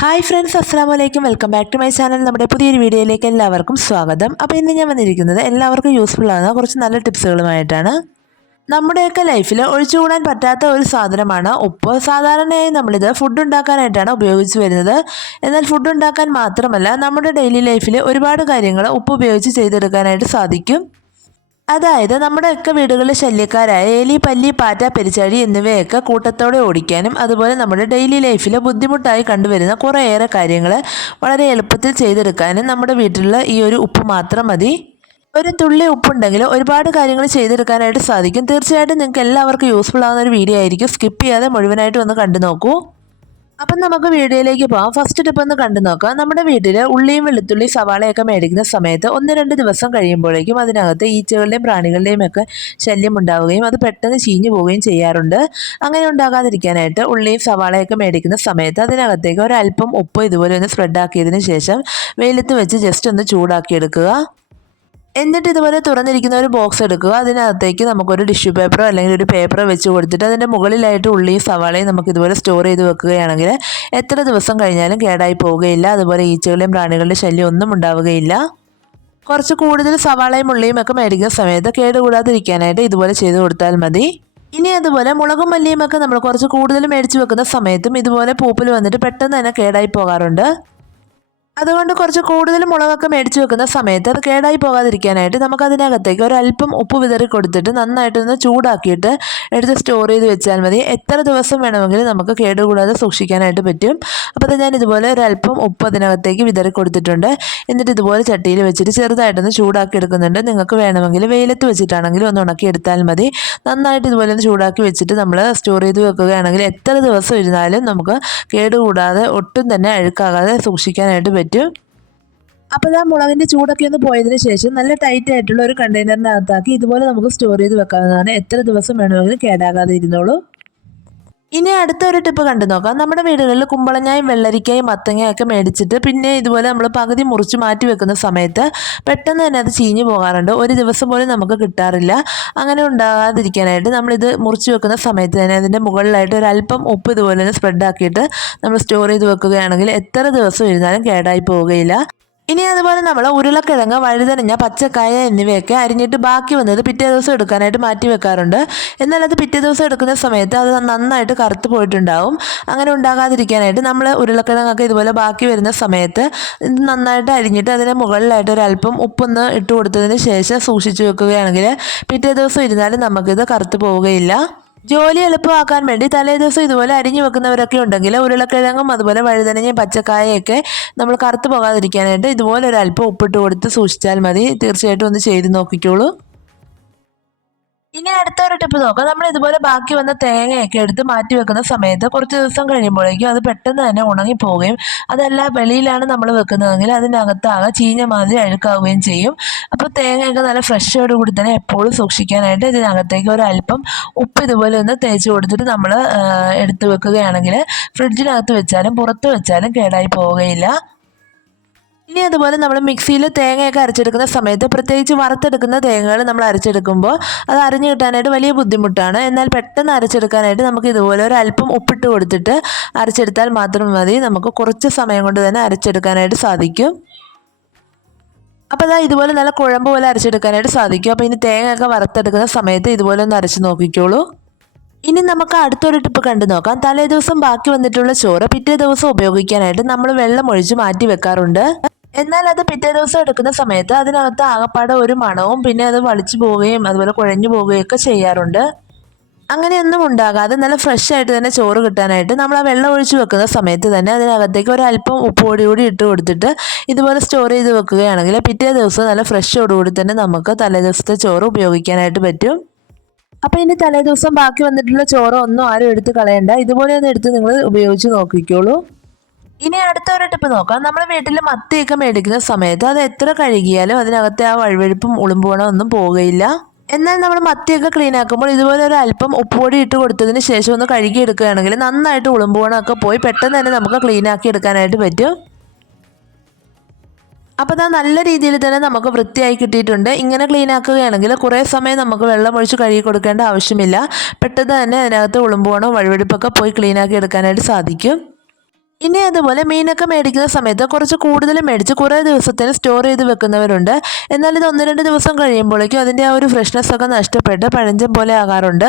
Hi friends അസ്സാം വലൈക്കും welcome back to my channel നമ്മുടെ പുതിയൊരു വീഡിയോയിലേക്ക് എല്ലാവർക്കും സ്വാഗതം. അപ്പോൾ ഇന്ന് ഞാൻ വന്നിരിക്കുന്നത് എല്ലാവർക്കും യൂസ്ഫുൾ ആകുന്ന കുറച്ച് നല്ല ടിപ്സുകളുമായിട്ടാണ് നമ്മുടെയൊക്കെ ലൈഫിൽ ഒഴിച്ചുകൂടാൻ പറ്റാത്ത ഒരു സാധനമാണ് ഉപ്പ്. സാധാരണയായി നമ്മളിത് ഫുഡ് ഉണ്ടാക്കാനായിട്ടാണ് ഉപയോഗിച്ച് വരുന്നത്. എന്നാൽ ഫുഡ് ഉണ്ടാക്കാൻ മാത്രമല്ല നമ്മുടെ ഡെയിലി ലൈഫിൽ ഒരുപാട് കാര്യങ്ങൾ ഉപ്പ് ഉപയോഗിച്ച് ചെയ്തെടുക്കാനായിട്ട് സാധിക്കും. അതായത് നമ്മുടെയൊക്കെ വീടുകളിൽ ശല്യക്കാരായ എലി പല്ലി പാറ്റ പെരിച്ചാഴി എന്നിവയൊക്കെ കൂട്ടത്തോടെ ഓടിക്കാനും അതുപോലെ നമ്മുടെ ഡെയിലി ലൈഫിൽ ബുദ്ധിമുട്ടായി കണ്ടുവരുന്ന കുറേയേറെ കാര്യങ്ങൾ വളരെ എളുപ്പത്തിൽ ചെയ്തെടുക്കാനും നമ്മുടെ വീട്ടിലുള്ള ഈ ഒരു ഉപ്പ് മാത്രം മതി. ഒരു തുള്ളി ഉപ്പുണ്ടെങ്കിൽ ഒരുപാട് കാര്യങ്ങൾ ചെയ്തെടുക്കാനായിട്ട് സാധിക്കും. തീർച്ചയായിട്ടും നിങ്ങൾക്ക് എല്ലാവർക്കും യൂസ്ഫുൾ ആവുന്ന ഒരു വീഡിയോ ആയിരിക്കും. സ്കിപ്പ് ചെയ്യാതെ മുഴുവനായിട്ട് ഒന്ന് കണ്ടു നോക്കൂ. അപ്പം നമുക്ക് വീഡിയോയിലേക്ക് പോകാം ഫസ്റ്റ് ടിപ്പ് ഒന്ന് കണ്ടു നോക്കാം. നമ്മുടെ വീട്ടിൽ ഉള്ളിയും വെളുത്തുള്ളി സവാളയൊക്കെ മേടിക്കുന്ന സമയത്ത് ഒന്ന് രണ്ട് ദിവസം കഴിയുമ്പോഴേക്കും അതിനകത്ത് ഈച്ചകളുടെയും പ്രാണികളുടെയും ഒക്കെ ശല്യം ഉണ്ടാവുകയും അത് പെട്ടെന്ന് ചീഞ്ഞു പോവുകയും ചെയ്യാറുണ്ട്. അങ്ങനെ ഉണ്ടാകാതിരിക്കാനായിട്ട് ഉള്ളിയും സവാളയൊക്കെ മേടിക്കുന്ന സമയത്ത് അതിനകത്തേക്ക് ഒരല്പം ഉപ്പ് ഇതുപോലെ ഒന്ന് സ്പ്രെഡ് ആക്കിയതിന് ശേഷം വെയിലത്ത് വെച്ച് ജസ്റ്റ് ഒന്ന് ചൂടാക്കി എടുക്കുക എന്നിട്ട് ഇതുപോലെ തുറന്നിരിക്കുന്ന ഒരു ബോക്സ് എടുക്കുക. അതിനകത്തേക്ക് നമുക്കൊരു ടിഷ്യൂ പേപ്പറോ അല്ലെങ്കിൽ ഒരു പേപ്പറോ വെച്ച് കൊടുത്തിട്ട് അതിന്റെ മുകളിലായിട്ട് ഉള്ളിയും സവാളയും നമുക്ക് ഇതുപോലെ സ്റ്റോർ ചെയ്ത് വെക്കുകയാണെങ്കിൽ എത്ര ദിവസം കഴിഞ്ഞാലും കേടായി പോവുകയില്ല. അതുപോലെ ഈച്ചകളുടെയും പ്രാണികളുടെ ശല്യം ഒന്നും ഉണ്ടാവുകയില്ല. കുറച്ച് കൂടുതൽ സവാളയും ഉള്ളിയും ഒക്കെ മേടിക്കുന്ന സമയത്ത് കേടുകൂടാതിരിക്കാനായിട്ട് ഇതുപോലെ ചെയ്ത് കൊടുത്താൽ മതി. ഇനി അതുപോലെ മുളകും മല്ലിയും ഒക്കെ നമ്മൾ കുറച്ച് കൂടുതൽ മേടിച്ച് വെക്കുന്ന സമയത്തും ഇതുപോലെ പൂപ്പിൽ വന്നിട്ട് പെട്ടെന്ന് തന്നെ കേടായി പോകാറുണ്ട്. അതുകൊണ്ട് കുറച്ച് കൂടുതൽ മുളകൊക്കെ മേടിച്ച് വെക്കുന്ന സമയത്ത് അത് കേടായി പോകാതിരിക്കാനായിട്ട് നമുക്ക് അതിനകത്തേക്ക് ഒരല്പം ഉപ്പ് വിതറി കൊടുത്തിട്ട് നന്നായിട്ടൊന്ന് ചൂടാക്കിയിട്ട് എടുത്ത് സ്റ്റോർ ചെയ്ത് വെച്ചാൽ മതി. എത്ര ദിവസം വേണമെങ്കിലും നമുക്ക് കേടുകൂടാതെ സൂക്ഷിക്കാനായിട്ട് പറ്റും. അപ്പോൾ ഞാൻ ഇതുപോലെ ഒരല്പം ഉപ്പ് അതിനകത്തേക്ക് വിതറി കൊടുത്തിട്ടുണ്ട്. എന്നിട്ട് ഇതുപോലെ ചട്ടിയിൽ വെച്ചിട്ട് ചെറുതായിട്ടൊന്ന് ചൂടാക്കി എടുക്കുന്നുണ്ട്. നിങ്ങൾക്ക് വേണമെങ്കിൽ വെയിലത്ത് വെച്ചിട്ടാണെങ്കിലും ഒന്ന് ഉണക്കി എടുത്താൽ മതി. നന്നായിട്ട് ഇതുപോലെ ഒന്ന് ചൂടാക്കി വെച്ചിട്ട് നമ്മൾ സ്റ്റോർ ചെയ്ത് വെക്കുകയാണെങ്കിൽ എത്ര ദിവസം ഇരുന്നാലും നമുക്ക് കേടുകൂടാതെ ഒട്ടും തന്നെ അഴുക്കാകാതെ സൂക്ഷിക്കാനായിട്ട് പറ്റും. പറ്റും അപ്പോൾ ആ മുളകിന്റെ ചൂടൊക്കെ ഒന്ന് പോയതിന് ശേഷം നല്ല ടൈറ്റ് ആയിട്ടുള്ള ഒരു കണ്ടെയ്നറിനകത്താക്കി ഇതുപോലെ നമുക്ക് സ്റ്റോർ ചെയ്ത് വെക്കാവുന്നതാണ്. എത്ര ദിവസം വേണമെങ്കിലും കേടാകാതെ ഇരുന്നോളൂ. ഇനി അടുത്തൊരു ടിപ്പ് കണ്ടു നോക്കാം. നമ്മുടെ വീടുകളിൽ കുമ്പളങ്ങായും വെള്ളരിക്കയും മത്തങ്ങയും ഒക്കെ മേടിച്ചിട്ട് പിന്നെ ഇതുപോലെ നമ്മൾ പകുതി മുറിച്ച് മാറ്റി വെക്കുന്ന സമയത്ത് പെട്ടെന്ന് തന്നെ അത് ചീഞ്ഞു പോകാറുണ്ട്. ഒരു ദിവസം പോലും നമുക്ക് കിട്ടാറില്ല. അങ്ങനെ ഉണ്ടാകാതിരിക്കാനായിട്ട് നമ്മളിത് മുറിച്ച് വെക്കുന്ന സമയത്ത് തന്നെ അതിന്റെ മുകളിലായിട്ട് ഒരു അല്പം ഉപ്പ് ഇതുപോലെ തന്നെ സ്പ്രെഡ് ആക്കിയിട്ട് നമ്മൾ സ്റ്റോർ ചെയ്ത് വെക്കുകയാണെങ്കിൽ എത്ര ദിവസം ഇരുന്നാലും കേടായി പോവുകയില്ല. ഇനി അതുപോലെ നമ്മൾ ഉരുളക്കിഴങ്ങ് വഴുതനഞ്ഞ പച്ചക്കായ എന്നിവയൊക്കെ അരിഞ്ഞിട്ട് ബാക്കി വന്നത് പിറ്റേ ദിവസം എടുക്കാനായിട്ട് മാറ്റി വെക്കാറുണ്ട്. എന്നാൽ അത് പിറ്റേ ദിവസം എടുക്കുന്ന സമയത്ത് അത് നന്നായിട്ട് കറുത്ത് പോയിട്ടുണ്ടാവും. അങ്ങനെ ഉണ്ടാകാതിരിക്കാനായിട്ട് നമ്മൾ ഉരുളക്കിഴങ്ങൊക്കെ ഇതുപോലെ ബാക്കി വരുന്ന സമയത്ത് ഇത് നന്നായിട്ട് അരിഞ്ഞിട്ട് അതിന് മുകളിലായിട്ട് ഒരല്പം ഉപ്പൊന്ന് ഇട്ട് കൊടുത്തതിന് ശേഷം സൂക്ഷിച്ചു വെക്കുകയാണെങ്കിൽ പിറ്റേ ദിവസം ഇരുന്നാലും നമുക്കിത് കറുത്ത് പോവുകയില്ല. ജോലി എളുപ്പമാക്കാൻ വേണ്ടി തലേ ദിവസം ഇതുപോലെ അരിഞ്ഞു വെക്കുന്നവരൊക്കെ ഉണ്ടെങ്കിൽ ഉരുളക്കിഴങ്ങും അതുപോലെ വഴുതനങ്ങയും പച്ചക്കായയൊക്കെ നമ്മൾ കറുത്തു പോകാതിരിക്കാനായിട്ട് ഇതുപോലെ ഒരു അല്പം ഉപ്പിട്ട് കൊടുത്ത് സൂക്ഷിച്ചാൽ മതി. തീർച്ചയായിട്ടും ഒന്ന് ചെയ്ത് നോക്കിക്കോളൂ. ഇനി അടുത്തൊരു ടിപ്പ് നോക്കാം. നമ്മൾ ഇതുപോലെ ബാക്കി വന്ന തേങ്ങയൊക്കെ എടുത്ത് മാറ്റി വെക്കുന്ന സമയത്ത് കുറച്ച് ദിവസം കഴിയുമ്പോഴേക്കും അത് പെട്ടെന്ന് തന്നെ ഉണങ്ങിപ്പോവുകയും അതല്ല വെളിയിലാണ് നമ്മൾ വെക്കുന്നതെങ്കിൽ അതിനകത്താകെ ചീഞ്ഞ മാതിരി അഴുക്കാവുകയും ചെയ്യും. അപ്പോൾ തേങ്ങയൊക്കെ നല്ല ഫ്രഷോട് കൂടി തന്നെ എപ്പോഴും സൂക്ഷിക്കാനായിട്ട് ഇതിനകത്തേക്ക് ഒരു അല്പം ഉപ്പ് ഇതുപോലെ ഒന്ന് തേച്ച് കൊടുത്തിട്ട് നമ്മൾ എടുത്ത് വെക്കുകയാണെങ്കിൽ ഫ്രിഡ്ജിനകത്ത് വെച്ചാലും പുറത്ത് വെച്ചാലും കേടായി പോവുകയില്ല. ഇനി അതുപോലെ നമ്മൾ മിക്സിയിൽ തേങ്ങയൊക്കെ അരച്ചെടുക്കുന്ന സമയത്ത് പ്രത്യേകിച്ച് വറുത്തെടുക്കുന്ന തേങ്ങകൾ നമ്മൾ അരച്ചെടുക്കുമ്പോൾ അത് അരിഞ്ഞു കിട്ടാനായിട്ട് വലിയ ബുദ്ധിമുട്ടാണ്. എന്നാൽ പെട്ടെന്ന് അരച്ചെടുക്കാനായിട്ട് നമുക്ക് ഇതുപോലെ ഒരു അല്പം ഉപ്പിട്ട് കൊടുത്തിട്ട് അരച്ചെടുത്താൽ മാത്രം മതി. നമുക്ക് കുറച്ച് സമയം കൊണ്ട് തന്നെ അരച്ചെടുക്കാനായിട്ട് സാധിക്കും. അപ്പോൾ അതാ ഇതുപോലെ നല്ല കുഴമ്പ് പോലെ അരച്ചെടുക്കാനായിട്ട് സാധിക്കും. അപ്പോൾ ഇനി തേങ്ങയൊക്കെ വറുത്തെടുക്കുന്ന സമയത്ത് ഇതുപോലെ ഒന്ന് അരച്ച് നോക്കിക്കോളൂ. ഇനി നമുക്ക് അടുത്തൊരു ടിപ്പ് കണ്ടു നോക്കാം. തലേ ദിവസം ബാക്കി വന്നിട്ടുള്ള ചോറ് പിറ്റേ ദിവസം ഉപയോഗിക്കാനായിട്ട് നമ്മൾ വെള്ളം ഒഴിച്ച് മാറ്റി വെക്കാറുണ്ട്. എന്നാൽ അത് പിറ്റേ ദിവസം എടുക്കുന്ന സമയത്ത് അതിനകത്ത് ആകപ്പാടെ ഒരു മണവും പിന്നെ അത് വളിച്ചു പോവുകയും അതുപോലെ കുഴഞ്ഞു പോവുകയും ഒക്കെ ചെയ്യാറുണ്ട്. അങ്ങനെയൊന്നും ഉണ്ടാകാതെ നല്ല ഫ്രഷ് ആയിട്ട് തന്നെ ചോറ് കിട്ടാനായിട്ട് നമ്മൾ ആ വെള്ളം ഒഴിച്ചു വെക്കുന്ന സമയത്ത് തന്നെ അതിനകത്തേക്ക് ഒരു അല്പം ഉപ്പോടി കൂടി ഇട്ട് കൊടുത്തിട്ട് ഇതുപോലെ സ്റ്റോർ ചെയ്ത് വെക്കുകയാണെങ്കിൽ പിറ്റേ ദിവസം നല്ല ഫ്രഷോടുകൂടി തന്നെ നമുക്ക് തലേ ദിവസത്തെ ചോറ് ഉപയോഗിക്കാനായിട്ട് പറ്റും. അപ്പോൾ ഇനി തലേ ദിവസം ബാക്കി വന്നിട്ടുള്ള ചോറ് ഒന്നും ആരും എടുത്ത് കളയണ്ട. ഇതുപോലെ ഒന്ന് എടുത്ത് നിങ്ങൾ ഉപയോഗിച്ച് നോക്കിക്കോളൂ. ഇനി അടുത്ത ഒരു ടിപ്പ് നോക്കാം. നമ്മുടെ വീട്ടിൽ മത്തിയൊക്കെ മേടിക്കുന്ന സമയത്ത് അത് എത്ര കഴുകിയാലും അതിനകത്തെ ആ വഴുവഴുപ്പും ഉളുമ്പുവണം ഒന്നും പോവുകയില്ല. എന്നാൽ നമ്മൾ മത്തിയൊക്കെ ക്ലീൻ ആക്കുമ്പോൾ ഇതുപോലെ ഒരു അല്പം ഉപ്പുപൊടി ഇട്ട് കൊടുത്തതിന് ശേഷം ഒന്ന് കഴുകി എടുക്കുകയാണെങ്കിൽ നന്നായിട്ട് ഉളുമ്പുവണമൊക്കെ പോയി പെട്ടെന്ന് തന്നെ നമുക്ക് ക്ലീൻ ആക്കി എടുക്കാനായിട്ട് പറ്റും. അപ്പോൾ അത് നല്ല രീതിയിൽ തന്നെ നമുക്ക് വൃത്തിയായി കിട്ടിയിട്ടുണ്ട്. ഇങ്ങനെ ക്ലീൻ ആക്കുകയാണെങ്കിൽ കുറേ സമയം നമുക്ക് വെള്ളം ഒഴിച്ച് കഴുകി കൊടുക്കേണ്ട ആവശ്യമില്ല. പെട്ടെന്ന് തന്നെ അതിനകത്ത് ഉളുമ്പോണോ വഴുവെടുപ്പൊക്കെ പോയി ക്ലീൻ ആക്കി എടുക്കാനായിട്ട് സാധിക്കും. ഇനി അതുപോലെ മീനൊക്കെ മേടിക്കുന്ന സമയത്ത് കുറച്ച് കൂടുതൽ മേടിച്ച് കുറേ ദിവസത്തിന് സ്റ്റോർ ചെയ്ത് വെക്കുന്നവരുണ്ട്. എന്നാൽ ഇത് ഒന്ന് രണ്ട് ദിവസം കഴിയുമ്പോഴേക്കും അതിന്റെ ആ ഒരു ഫ്രഷ്നെസ് ഒക്കെ നഷ്ടപ്പെട്ട് പഴഞ്ചൻ പോലെ ആകാറുണ്ട്.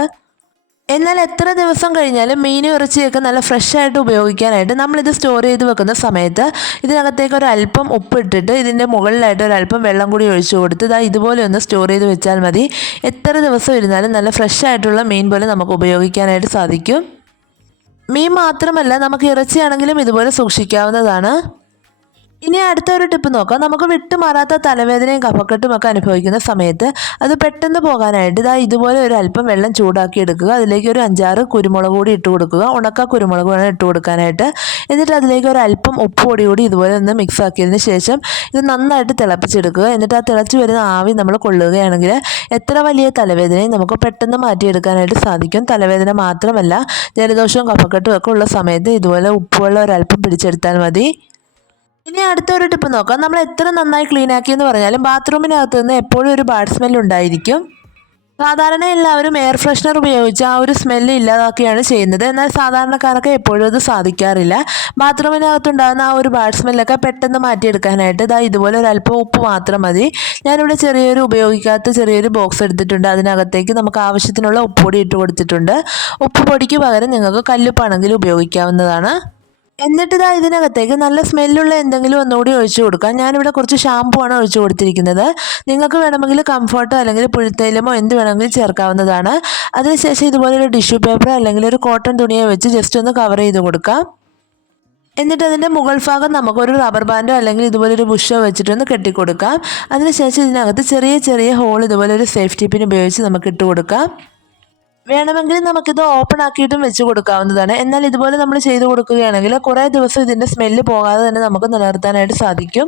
എന്നാൽ എത്ര ദിവസം കഴിഞ്ഞാലും മീൻ ഇറച്ചിയൊക്കെ നല്ല ഫ്രഷ് ആയിട്ട് ഉപയോഗിക്കാനായിട്ട് നമ്മളിത് സ്റ്റോർ ചെയ്ത് വെക്കുന്ന സമയത്ത് ഇതിനകത്തേക്ക് ഒരു അല്പം ഉപ്പിട്ടിട്ട് ഇതിന്റെ മുകളിലായിട്ട് ഒരു അല്പം വെള്ളം കൂടി ഒഴിച്ചു കൊടുത്ത് ഇതാ ഇതുപോലെ ഒന്ന് സ്റ്റോർ ചെയ്ത് വെച്ചാൽ മതി. എത്ര ദിവസം ഇരുന്നാലും നല്ല ഫ്രഷ് ആയിട്ടുള്ള മീൻ പോലെ നമുക്ക് ഉപയോഗിക്കാനായിട്ട് സാധിക്കും. മീൻ മാത്രമല്ല നമുക്ക് ഇറച്ചിയാണെങ്കിലും ഇതുപോലെ സൂക്ഷിക്കാവുന്നതാണ്. ഇനി അടുത്തൊരു ടിപ്പ് നോക്കാം. നമുക്ക് വിട്ടുമാറാത്ത തലവേദനയും കഫക്കെട്ടും ഒക്കെ അനുഭവിക്കുന്ന സമയത്ത് അത് പെട്ടെന്ന് പോകാനായിട്ട് ഇതാ ഇതുപോലെ ഒരു അല്പം വെള്ളം ചൂടാക്കി എടുക്കുക. അതിലേക്ക് ഒരു അഞ്ചാറ് കുരുമുളക് കൂടി ഇട്ട് കൊടുക്കുക. ഉണക്ക കുരുമുളക് വേണം ഇട്ട് കൊടുക്കാനായിട്ട്. എന്നിട്ട് അതിലേക്ക് ഒരു അല്പം ഉപ്പ് പൊടി കൂടി ഇതുപോലെ ഒന്ന് മിക്സ് ആക്കിയതിന് ശേഷം ഇത് നന്നായിട്ട് തിളപ്പിച്ചെടുക്കുക. എന്നിട്ട് ആ തിളച്ച് വരുന്ന ആവി നമ്മൾ കൊള്ളുകയാണെങ്കിൽ എത്ര വലിയ തലവേദനയും നമുക്ക് പെട്ടെന്ന് മാറ്റിയെടുക്കാനായിട്ട് സാധിക്കും. തലവേദന മാത്രമല്ല ജലദോഷവും കഫക്കെട്ടും ഒക്കെ ഉള്ള സമയത്ത് ഇതുപോലെ ഉപ്പുവെള്ളം ഒരല്പം പിടിച്ചെടുത്താൽ മതി. ഇനി അടുത്തൊരു ടിപ്പ് നോക്കാം. നമ്മൾ എത്ര നന്നായി ക്ലീൻ ആക്കിയെന്ന് പറഞ്ഞാലും ബാത്റൂമിനകത്ത് നിന്ന് എപ്പോഴും ഒരു ബാഡ് സ്മെൽ ഉണ്ടായിരിക്കും. സാധാരണ എല്ലാവരും എയർ ഫ്രഷ്നർ ഉപയോഗിച്ച് ആ ഒരു സ്മെല്ല് ഇല്ലാതാക്കിയാണ് ചെയ്യുന്നത്. എന്നാൽ സാധാരണക്കാർക്ക് എപ്പോഴും അത് സാധിക്കാറില്ല. ബാത്റൂമിനകത്തുണ്ടാകുന്ന ആ ഒരു ബാഡ് സ്മെല്ലൊക്കെ പെട്ടെന്ന് മാറ്റിയെടുക്കാനായിട്ട് ഇതാ ഇതുപോലെ അല്പം ഉപ്പ് മാത്രം മതി. ഞാനിവിടെ ചെറിയൊരു ഉപയോഗിക്കാത്ത ചെറിയൊരു ബോക്സ് എടുത്തിട്ടുണ്ട്. അതിനകത്തേക്ക് നമുക്ക് ആവശ്യത്തിനുള്ള ഉപ്പ് പൊടി ഇട്ട് കൊടുത്തിട്ടുണ്ട്. ഉപ്പ് പൊടിക്ക് പകരം നിങ്ങൾക്ക് കല്ലുപ്പാണെങ്കിലും ഉപയോഗിക്കാവുന്നതാണ്. എന്നിട്ട് ഇതാ ഇതിനകത്തേക്ക് നല്ല സ്മെല്ലുള്ള എന്തെങ്കിലും ഒന്നുകൂടി ഒഴിച്ചു കൊടുക്കാം. ഞാനിവിടെ കുറച്ച് ഷാമ്പൂ ആണ് ഒഴിച്ചു കൊടുത്തിരിക്കുന്നത്. നിങ്ങൾക്ക് വേണമെങ്കിൽ കംഫർട്ടോ അല്ലെങ്കിൽ പുഴുത്തൈലമോ എന്ത് വേണമെങ്കിലും ചേർക്കാവുന്നതാണ്. അതിനുശേഷം ഇതുപോലെ ഒരു ടിഷ്യൂ പേപ്പർ അല്ലെങ്കിൽ ഒരു കോട്ടൺ തുണിയെ വെച്ച് ജസ്റ്റ് ഒന്ന് കവർ ചെയ്ത് കൊടുക്കാം. എന്നിട്ട് അതിന്റെ മുകൾ ഭാഗം നമുക്കൊരു റബ്ബർ ബാൻഡോ അല്ലെങ്കിൽ ഇതുപോലെ ഒരു ബുഷോ വെച്ചിട്ടൊന്ന് കെട്ടിക്കൊടുക്കാം അതിനുശേഷം ഇതിനകത്ത് ചെറിയ ചെറിയ ഹോൾ ഇതുപോലെ ഒരു സേഫ്റ്റി പിൻ ഉപയോഗിച്ച് നമുക്ക് ഇട്ട് കൊടുക്കാം. വേണമെങ്കിൽ നമുക്കിത് ഓപ്പൺ ആക്കിയിട്ടും വെച്ച് കൊടുക്കാവുന്നതാണ്. എന്നാൽ ഇതുപോലെ നമ്മൾ ചെയ്ത് കൊടുക്കുകയാണെങ്കിൽ കുറേ ദിവസം ഇതിന്റെ സ്മെല്ല് പോകാതെ തന്നെ നമുക്ക് നിലനിർത്താനായിട്ട് സാധിക്കും.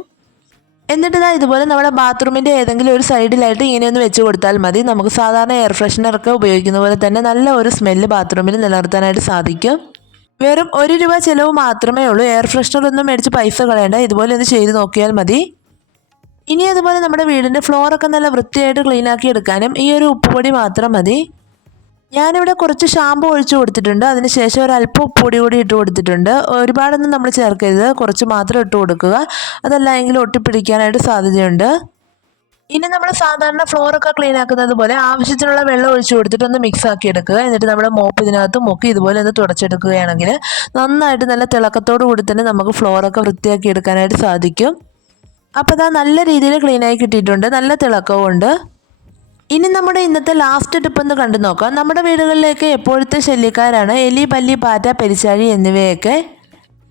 എന്നിട്ട് ഇതാ ഇതുപോലെ നമ്മുടെ ബാത്റൂമിന്റെ ഏതെങ്കിലും ഒരു സൈഡിലായിട്ട് ഇങ്ങനെ ഒന്ന് വെച്ച് കൊടുത്താൽ മതി. നമുക്ക് സാധാരണ എയർ ഫ്രഷ്നറൊക്കെ ഉപയോഗിക്കുന്ന പോലെ തന്നെ നല്ല ഒരു സ്മെല്ല് ബാത്റൂമിൽ നിലനിർത്താനായിട്ട് സാധിക്കും. വെറും ഒരു രൂപ ചിലവ് മാത്രമേ ഉള്ളൂ. എയർ ഫ്രഷ്നർ ഒന്നും മേടിച്ച് പൈസ കളയേണ്ട. ഇതുപോലെ ഒന്ന് ചെയ്ത് നോക്കിയാൽ മതി. ഇനി അതുപോലെ നമ്മുടെ വീടിന്റെ ഫ്ലോറൊക്കെ നല്ല വൃത്തിയായിട്ട് ക്ലീനാക്കി എടുക്കാനും ഈ ഒരു ഉപ്പുപൊടി മാത്രം മതി. ഞാനിവിടെ കുറച്ച് ഷാമ്പു ഒഴിച്ചു കൊടുത്തിട്ടുണ്ട്. അതിനുശേഷം ഒരു അല്പം പൊടി കൂടി ഇട്ട് കൊടുത്തിട്ടുണ്ട്. ഒരുപാടൊന്നും നമ്മൾ ചേർക്കരുത്. കുറച്ച് മാത്രം ഇട്ട് കൊടുക്കുക. അതല്ല എങ്കിൽ ഒട്ടിപ്പിടിക്കാനായിട്ട് സാധ്യതയുണ്ട്. ഇനി നമ്മൾ സാധാരണ ഫ്ലോറൊക്കെ ക്ലീൻ ആക്കുന്നത് പോലെ ആവശ്യത്തിനുള്ള വെള്ളം ഒഴിച്ചു കൊടുത്തിട്ട് ഒന്ന് മിക്സ് ആക്കി എടുക്കുക. എന്നിട്ട് നമ്മൾ മോപ്പ് ഇതിനകത്ത് മുക്കി ഇതുപോലെ ഒന്ന് തുടച്ചെടുക്കുകയാണെങ്കിൽ നന്നായിട്ട് നല്ല തിളക്കത്തോടു കൂടി തന്നെ നമുക്ക് ഫ്ലോറൊക്കെ വൃത്തിയാക്കി എടുക്കാനായിട്ട് സാധിക്കും. അപ്പോൾ അതാ നല്ല രീതിയിൽ ക്ലീനായി കിട്ടിയിട്ടുണ്ട്. നല്ല തിളക്കവും ഉണ്ട് ഇനി നമ്മുടെ ഇന്നത്തെ ലാസ്റ്റ് ടിപ്പ് ഒന്ന് കണ്ടു നോക്കാം. നമ്മുടെ വീടുകളിലേക്ക് എപ്പോഴത്തെ ശല്യക്കാരാണ്? എലി പല്ലി പാറ്റ പെരിച്ചാഴി എന്നിവയൊക്കെ?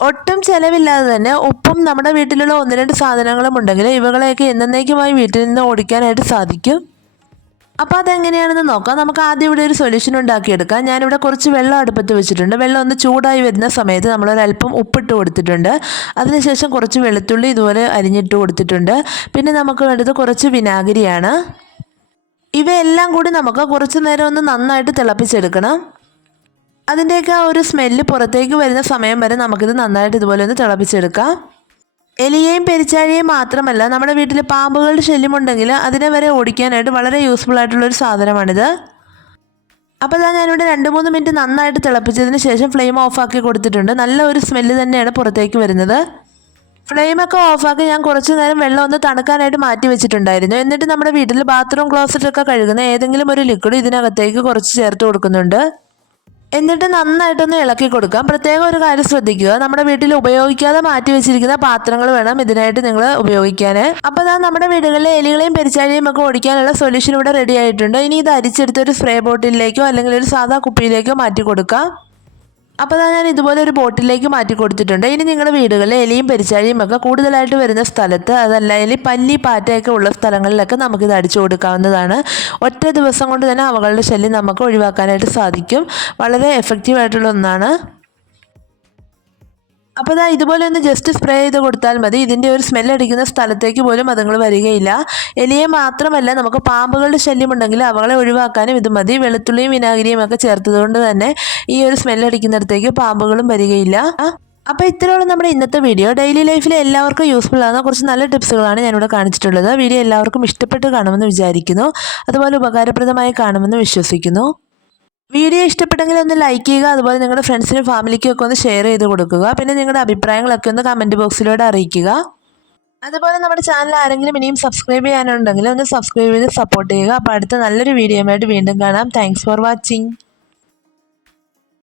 ഒട്ടും ചിലവില്ലാതെ തന്നെ ഉപ്പും നമ്മുടെ വീട്ടിലുള്ള ഒന്ന് രണ്ട് സാധനങ്ങളും ഉണ്ടെങ്കിൽ ഇവകളെയൊക്കെ എന്നേക്കുമായി വീട്ടിൽ നിന്ന് ഓടിക്കാനായിട്ട് സാധിക്കും. അപ്പോൾ അതെങ്ങനെയാണെന്ന് നോക്കാം. നമുക്ക് ആദ്യം ഇവിടെ ഒരു സൊല്യൂഷൻ ഉണ്ടാക്കിയെടുക്കാം. ഞാനിവിടെ കുറച്ച് വെള്ളം അടുപ്പത്ത് വെച്ചിട്ടുണ്ട്. വെള്ളം ഒന്ന് ചൂടായി വരുന്ന സമയത്ത് നമ്മളൊരല്പം ഉപ്പിട്ട് കൊടുത്തിട്ടുണ്ട്. അതിനുശേഷം കുറച്ച് വെളുത്തുള്ളി ഇതുപോലെ അരിഞ്ഞിട്ട് കൊടുത്തിട്ടുണ്ട്. പിന്നെ നമുക്ക് വേണ്ടത് കുറച്ച് വിനാഗിരിയാണ്. ഇവയെല്ലാം കൂടി നമുക്ക് കുറച്ച് നേരം ഒന്ന് നന്നായിട്ട് തിളപ്പിച്ചെടുക്കണം. അതിന്റെയൊക്കെ ആ ഒരു സ്മെല്ല് പുറത്തേക്ക് വരുന്ന സമയം വരെ നമുക്കിത് നന്നായിട്ട് ഇതുപോലെ ഒന്ന് തിളപ്പിച്ചെടുക്കാം. എലിയെയും പെരിച്ചാഴിയെയും മാത്രമല്ല നമ്മുടെ വീട്ടിൽ പാമ്പുകളുടെ ശല്യമുണ്ടെങ്കിൽ അതിനെ വരെ ഓടിക്കാനായിട്ട് വളരെ യൂസ്ഫുൾ ആയിട്ടുള്ളൊരു സാധനമാണിത്. അപ്പോൾ ഇതാ ഞാനിവിടെ രണ്ട് മൂന്ന് മിനിറ്റ് നന്നായിട്ട് തിളപ്പിച്ചതിന് ശേഷം ഫ്ലെയിം ഓഫാക്കി കൊടുത്തിട്ടുണ്ട്. നല്ല ഒരു സ്മെല്ല് തന്നെയാണ് പുറത്തേക്ക് വരുന്നത്. ഫ്ലെയിമൊക്കെ ഓഫാക്കി ഞാൻ കുറച്ച് നേരം വെള്ളം ഒന്ന് തണുക്കാനായിട്ട് മാറ്റി വെച്ചിട്ടുണ്ടായിരുന്നു. എന്നിട്ട് നമ്മുടെ വീട്ടിൽ ബാത്റൂം ക്ലോസറ്റൊക്കെ കഴുകുന്ന ഏതെങ്കിലും ഒരു ലിക്വിഡ് ഇതിനകത്തേക്ക് കുറച്ച് ചേർത്ത് കൊടുക്കുന്നുണ്ട്. എന്നിട്ട് നന്നായിട്ടൊന്ന് ഇളക്കി കൊടുക്കാം. പ്രത്യേകം ഒരു കാര്യം ശ്രദ്ധിക്കുക. നമ്മുടെ വീട്ടിൽ ഉപയോഗിക്കാതെ മാറ്റി വെച്ചിരിക്കുന്ന പാത്രങ്ങൾ വേണം ഇതിനായിട്ട് നിങ്ങൾ ഉപയോഗിക്കാൻ അപ്പോൾ അതാ നമ്മുടെ വീടുകളിലെ എലികളെയും പെരിച്ചാഴിയും ഒക്കെ ഓടിക്കാനുള്ള സൊല്യൂഷൻ ഇവിടെ റെഡി ആയിട്ടുണ്ട്. ഇനി ഇത് അരിച്ചെടുത്ത് ഒരു സ്പ്രേ ബോട്ടിലേക്കോ അല്ലെങ്കിൽ ഒരു സാധാ കുപ്പിയിലേക്കോ മാറ്റി കൊടുക്കാം. അപ്പോൾ അതാ ഞാൻ ഇതുപോലെ ഒരു ബോട്ടിലേക്ക് മാറ്റി കൊടുത്തിട്ടുണ്ട്. ഇനി നിങ്ങളുടെ വീടുകളിൽ എലിയും പെരിച്ചാഴിയും ഒക്കെ കൂടുതലായിട്ട് വരുന്ന സ്ഥലത്ത് അതല്ല എലി പല്ലി പാറ്റയൊക്കെ ഉള്ള സ്ഥലങ്ങളിലൊക്കെ നമുക്കിത് അടിച്ചു കൊടുക്കാവുന്നതാണ്. ഒറ്റ ദിവസം കൊണ്ട് തന്നെ അവകളുടെ ശല്യം നമുക്ക് ഒഴിവാക്കാനായിട്ട് സാധിക്കും. വളരെ എഫക്റ്റീവായിട്ടുള്ള ഒന്നാണ്. അപ്പോൾ ഇതാ ഇതുപോലെ ഒന്ന് ജസ്റ്റ് സ്പ്രേ ചെയ്ത് കൊടുത്താൽ മതി. ഇതിന്റെ ഒരു സ്മെല്ലടിക്കുന്ന സ്ഥലത്തേക്ക് പോലും അതുങ്ങൾ വരികയില്ല. എലിയെ മാത്രമല്ല നമുക്ക് പാമ്പുകളുടെ ശല്യമുണ്ടെങ്കിൽ അവകളെ ഒഴിവാക്കാനും ഇത് മതി. വെളുത്തുള്ളിയും വിനാഗിരിയും ഒക്കെ ചേർത്തതുകൊണ്ട് തന്നെ ഈ ഒരു സ്മെല്ലടിക്കുന്നിടത്തേക്ക് പാമ്പുകളും വരികയില്ല. അപ്പോൾ ഇത്രയുള്ള നമ്മുടെ ഇന്നത്തെ വീഡിയോ ഡെയിലി ലൈഫിൽ എല്ലാവർക്കും യൂസ്ഫുൾ ആകുന്ന കുറച്ച് നല്ല ടിപ്സുകളാണ് ഞാനിവിടെ കാണിച്ചിട്ടുള്ളത്. വീഡിയോ എല്ലാവർക്കും ഇഷ്ടപ്പെട്ട് കാണുമെന്ന് വിചാരിക്കുന്നു. അതുപോലെ ഉപകാരപ്രദമായി കാണുമെന്ന് വിശ്വസിക്കുന്നു. വീഡിയോ ഇഷ്ടപ്പെട്ടെങ്കിൽ ഒന്ന് ലൈക്ക് ചെയ്യുക അതുപോലെ നിങ്ങളുടെ ഫ്രണ്ട്സിനും ഫാമിലിക്കും ഒക്കെ ഒന്ന് ഷെയർ ചെയ്ത് കൊടുക്കുക. പിന്നെ നിങ്ങളുടെ അഭിപ്രായങ്ങളൊക്കെ ഒന്ന് കമന്റ് ബോക്സിലൂടെ അറിയിക്കുക. അതുപോലെ നമ്മുടെ ചാനൽ ആരെങ്കിലും ഇനിയും സബ്സ്ക്രൈബ് ചെയ്യാനുണ്ടെങ്കിൽ ഒന്ന് സബ്സ്ക്രൈബ് ചെയ്ത് സപ്പോർട്ട് ചെയ്യുക. അപ്പോൾ അടുത്ത നല്ലൊരു വീഡിയോയുമായിട്ട് വീണ്ടും കാണാം. Thanks for watching